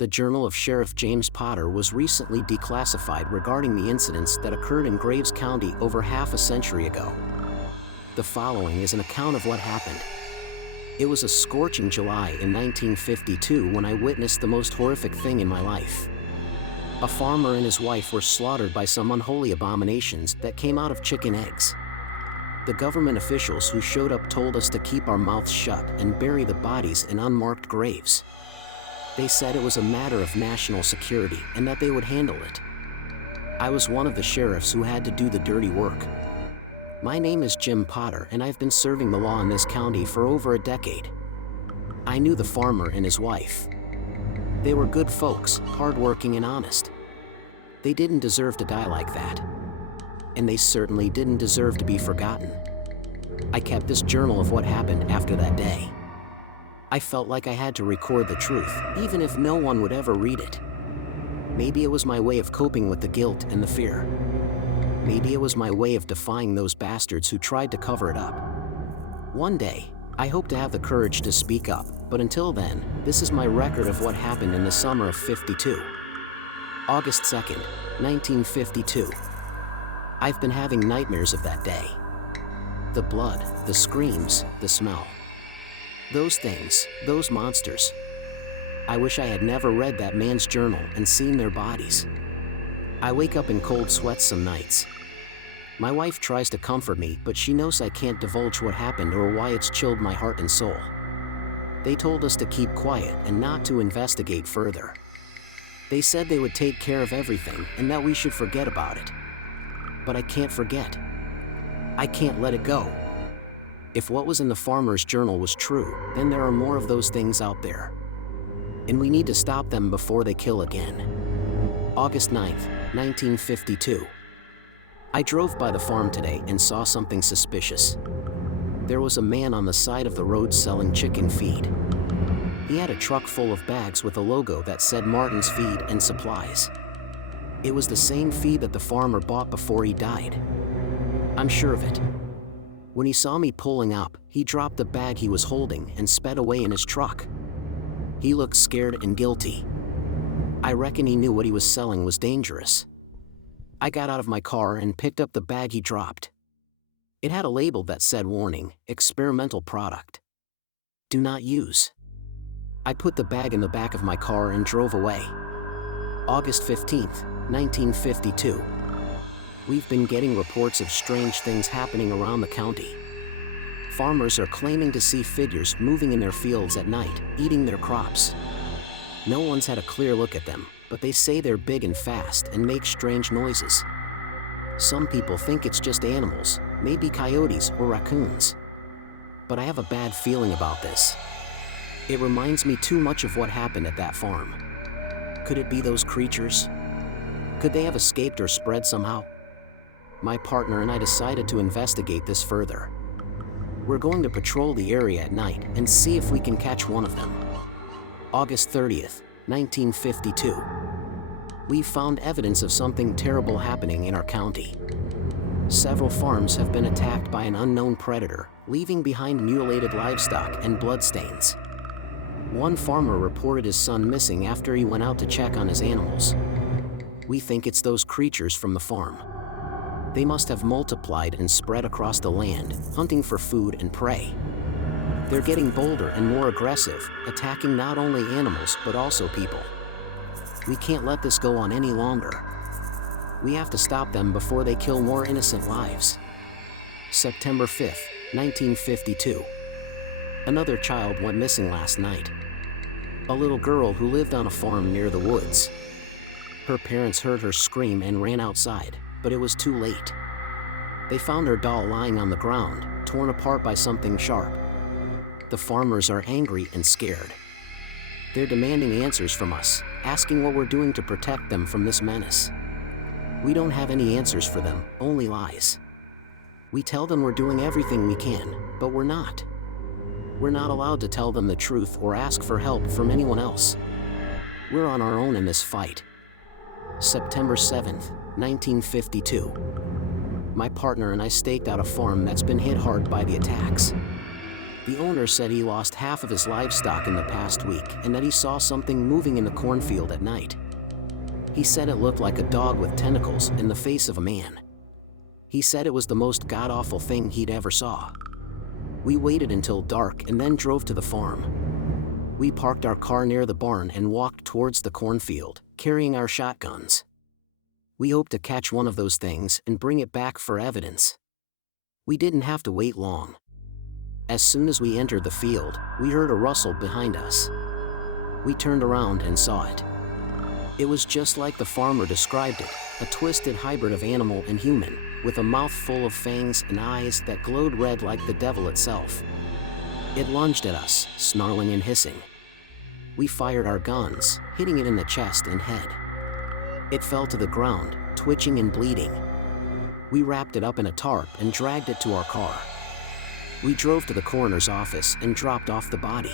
The Journal of Sheriff James Potter was recently declassified regarding the incidents that occurred in Graves County over half a century ago. The following is an account of what happened. It was a scorching July in 1952 when I witnessed the most horrific thing in my life. A farmer and his wife were slaughtered by some unholy abominations that came out of chicken eggs. The government officials who showed up told us to keep our mouths shut and bury the bodies in unmarked graves. They said it was a matter of national security and that they would handle it. I was one of the sheriffs who had to do the dirty work. My name is Jim Potter and I've been serving the law in this county for over a decade. I knew the farmer and his wife. They were good folks, hardworking and honest. They didn't deserve to die like that. And they certainly didn't deserve to be forgotten. I kept this journal of what happened after that day. I felt like I had to record the truth, even if no one would ever read it. Maybe it was my way of coping with the guilt and the fear. Maybe it was my way of defying those bastards who tried to cover it up. One day, I hope to have the courage to speak up, but until then, this is my record of what happened in the summer of '52. August 2nd, 1952. I've been having nightmares of that day. The blood, the screams, the smell. Those things, those monsters. I wish I had never read that man's journal and seen their bodies. I wake up in cold sweats some nights. My wife tries to comfort me, but she knows I can't divulge what happened or why it's chilled my heart and soul. They told us to keep quiet and not to investigate further. They said they would take care of everything and that we should forget about it. But I can't forget. I can't let it go. If what was in the farmer's journal was true, then there are more of those things out there. And we need to stop them before they kill again. August 9th, 1952. I drove by the farm today and saw something suspicious. There was a man on the side of the road selling chicken feed. He had a truck full of bags with a logo that said Martin's Feed and Supplies. It was the same feed that the farmer bought before he died. I'm sure of it. When he saw me pulling up, he dropped the bag he was holding and sped away in his truck. He looked scared and guilty. I reckon he knew what he was selling was dangerous. I got out of my car and picked up the bag he dropped. It had a label that said warning, experimental product. Do not use. I put the bag in the back of my car and drove away. August 15th, 1952. We've been getting reports of strange things happening around the county. Farmers are claiming to see figures moving in their fields at night, eating their crops. No one's had a clear look at them, but they say they're big and fast and make strange noises. Some people think it's just animals, maybe coyotes or raccoons. But I have a bad feeling about this. It reminds me too much of what happened at that farm. Could it be those creatures? Could they have escaped or spread somehow? My partner and I decided to investigate this further. We're going to patrol the area at night and see if we can catch one of them. August 30th, 1952. We've found evidence of something terrible happening in our county. Several farms have been attacked by an unknown predator, leaving behind mutilated livestock and bloodstains. One farmer reported his son missing after he went out to check on his animals. We think it's those creatures from the farm. They must have multiplied and spread across the land, hunting for food and prey. They're getting bolder and more aggressive, attacking not only animals but also people. We can't let this go on any longer. We have to stop them before they kill more innocent lives. September 5th, 1952. Another child went missing last night. A little girl who lived on a farm near the woods. Her parents heard her scream and ran outside, but it was too late. They found her doll lying on the ground, torn apart by something sharp. The farmers are angry and scared. They're demanding answers from us, asking what we're doing to protect them from this menace. We don't have any answers for them, only lies. We tell them we're doing everything we can, but we're not. We're not allowed to tell them the truth or ask for help from anyone else. We're on our own in this fight. September 7th, 1952. My partner and I staked out a farm that's been hit hard by the attacks. The owner said he lost half of his livestock in the past week and that he saw something moving in the cornfield at night. He said it looked like a dog with tentacles in the face of a man. He said it was the most god-awful thing he'd ever saw. We waited until dark and then drove to the farm. We parked our car near the barn and walked towards the cornfield, carrying our shotguns. We hoped to catch one of those things and bring it back for evidence. We didn't have to wait long. As soon as we entered the field, we heard a rustle behind us. We turned around and saw it. It was just like the farmer described it, a twisted hybrid of animal and human, with a mouth full of fangs and eyes that glowed red like the devil itself. It lunged at us, snarling and hissing. We fired our guns, hitting it in the chest and head. It fell to the ground, twitching and bleeding. We wrapped it up in a tarp and dragged it to our car. We drove to the coroner's office and dropped off the body.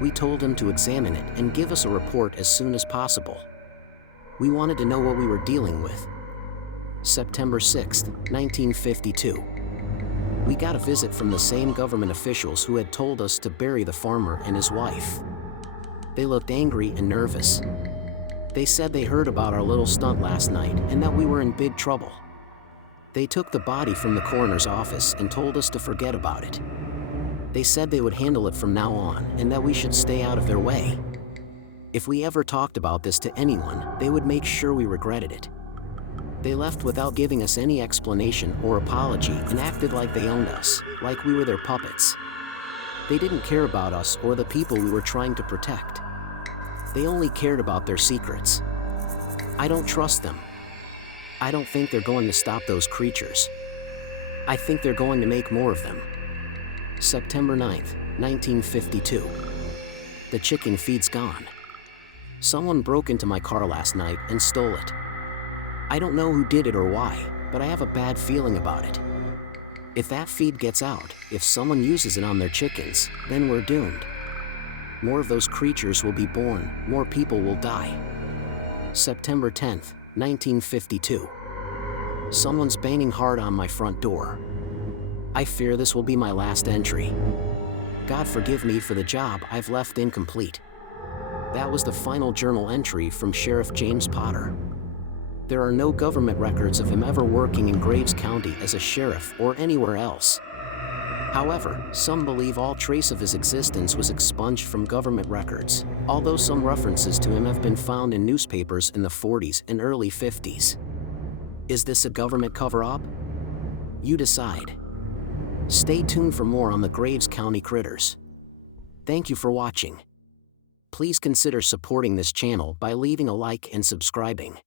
We told him to examine it and give us a report as soon as possible. We wanted to know what we were dealing with. September 6, 1952. We got a visit from the same government officials who had told us to bury the farmer and his wife. They looked angry and nervous. They said they heard about our little stunt last night and that we were in big trouble. They took the body from the coroner's office and told us to forget about it. They said they would handle it from now on and that we should stay out of their way. If we ever talked about this to anyone, they would make sure we regretted it. They left without giving us any explanation or apology and acted like they owned us, like we were their puppets. They didn't care about us or the people we were trying to protect. They only cared about their secrets. I don't trust them. I don't think they're going to stop those creatures. I think they're going to make more of them. September 9th, 1952. The chicken feed's gone. Someone broke into my car last night and stole it. I don't know who did it or why, but I have a bad feeling about it. If that feed gets out, if someone uses it on their chickens, then we're doomed. More of those creatures will be born, more people will die. September 10th, 1952. Someone's banging hard on my front door. I fear this will be my last entry. God forgive me for the job I've left incomplete. That was the final journal entry from Sheriff James Potter. There are no government records of him ever working in Graves County as a sheriff or anywhere else. However, some believe all trace of his existence was expunged from government records, although some references to him have been found in newspapers in the 40s and early 50s. Is this a government cover-up? You decide. Stay tuned for more on the Graves County critters. Thank you for watching. Please consider supporting this channel by leaving a like and subscribing.